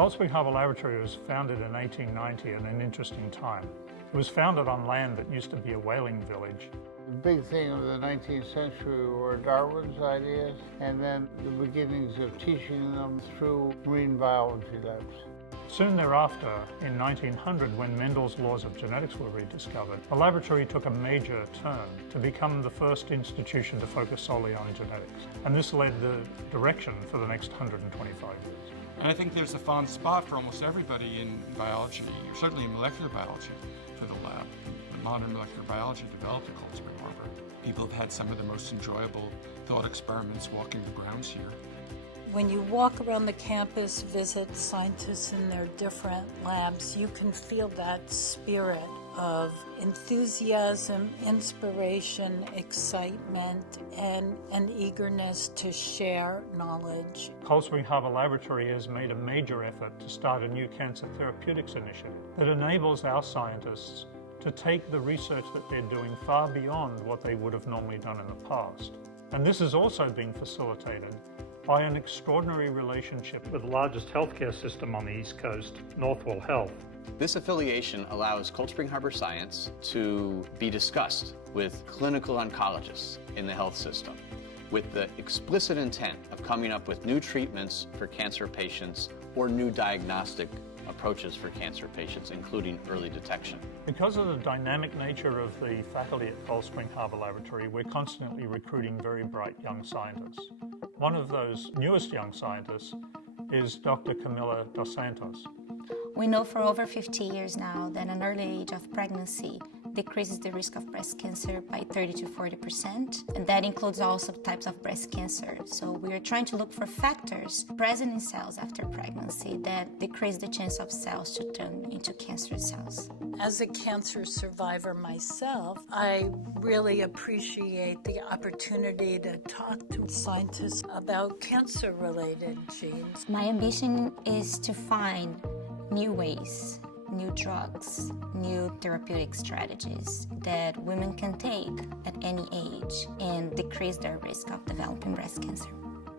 Cold Spring Harbor Laboratory was founded in 1890 in an interesting time. It was founded on land that used to be a whaling village. The big thing of the 19th century were Darwin's ideas, and then the beginnings of teaching them through marine biology labs. Soon thereafter, in 1900, when Mendel's laws of genetics were rediscovered, the laboratory took a major turn to become the first institution to focus solely on genetics. And this led the direction for the next 125 years. And I think there's a fond spot for almost everybody in biology, certainly in molecular biology, for the lab. The modern molecular biology developed at Cold Spring Harbor. People have had some of the most enjoyable thought experiments walking the grounds here. When you walk around the campus, visit scientists in their different labs, you can feel that spirit of enthusiasm, inspiration, excitement, and an eagerness to share knowledge. Cold Spring Harbor Laboratory has made a major effort to start a new cancer therapeutics initiative that enables our scientists to take the research that they're doing far beyond what they would have normally done in the past. And this has also been facilitated by an extraordinary relationship with the largest healthcare system on the East Coast, Northwell Health. This affiliation allows Cold Spring Harbor science to be discussed with clinical oncologists in the health system with the explicit intent of coming up with new treatments for cancer patients or new diagnostic approaches for cancer patients, including early detection. Because of the dynamic nature of the faculty at Cold Spring Harbor Laboratory, we're constantly recruiting very bright young scientists. One of those newest young scientists is Dr. Camila Santos. We know for over 50 years now that an early age of pregnancy decreases the risk of breast cancer by 30 to 40%, and that includes all subtypes of breast cancer. So we are trying to look for factors present in cells after pregnancy that decrease the chance of cells to turn into cancer cells. As a cancer survivor myself, I really appreciate the opportunity to talk to scientists about cancer-related genes. My ambition is to find new ways, new drugs, new therapeutic strategies that women can take at any age and decrease their risk of developing breast cancer.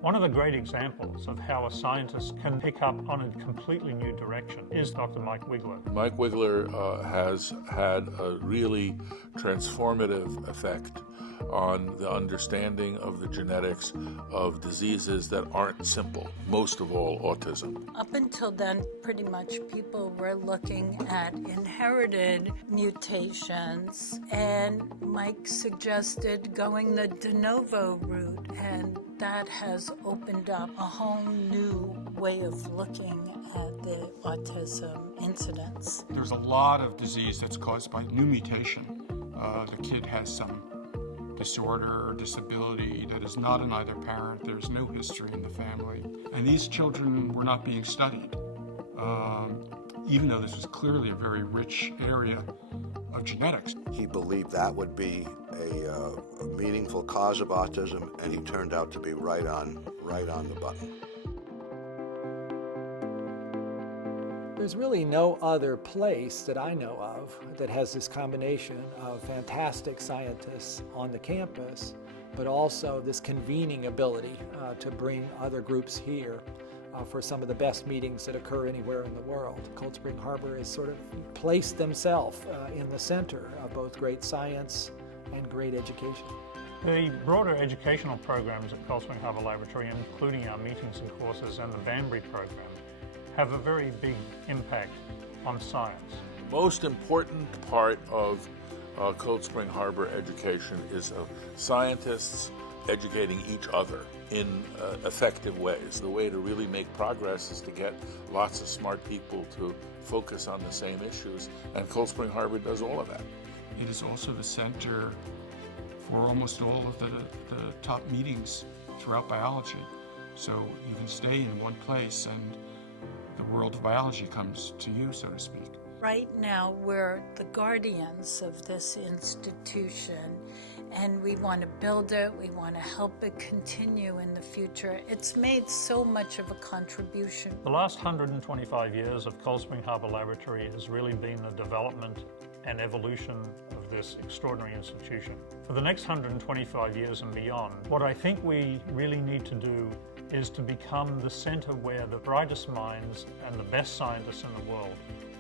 One of the great examples of how a scientist can pick up on a completely new direction is Dr. Mike Wigler. Mike Wigler has had a really transformative effect on the understanding of the genetics of diseases that aren't simple, most of all autism. Up until then, pretty much people were looking at inherited mutations, and Mike suggested going the de novo route, and that has opened up a whole new way of looking at the autism incidence. There's a lot of disease that's caused by new mutation. The kid has some disorder or disability that is not in either parent. There's no history in the family. And these children were not being studied, even though this was clearly a very rich area of genetics. He believed that would be a meaningful cause of autism, and he turned out to be right on the button. There's really no other place that I know of that has this combination of fantastic scientists on the campus, but also this convening ability to bring other groups here for some of the best meetings that occur anywhere in the world. Cold Spring Harbor has sort of placed themselves in the center of both great science and great education. The broader educational programs at Cold Spring Harbor Laboratory, including our meetings and courses and the Banbury program, have a very big impact on science. The most important part of Cold Spring Harbor education is of scientists educating each other in effective ways. The way to really make progress is to get lots of smart people to focus on the same issues, and Cold Spring Harbor does all of that. It is also the center for almost all of the top meetings throughout biology. So you can stay in one place and the world of biology comes to you, so to speak. Right now, we're the guardians of this institution, and we want to build it, we want to help it continue in the future. It's made so much of a contribution. The last 125 years of Cold Spring Harbor Laboratory has really been the development and evolution of this extraordinary institution. For the next 125 years and beyond, what I think we really need to do is to become the center where the brightest minds and the best scientists in the world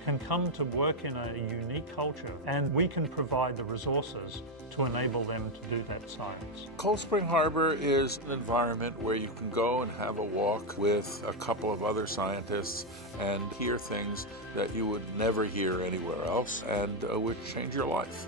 can come to work in a unique culture, and we can provide the resources to enable them to do that science. Cold Spring Harbor is an environment where you can go and have a walk with a couple of other scientists and hear things that you would never hear anywhere else and would change your life.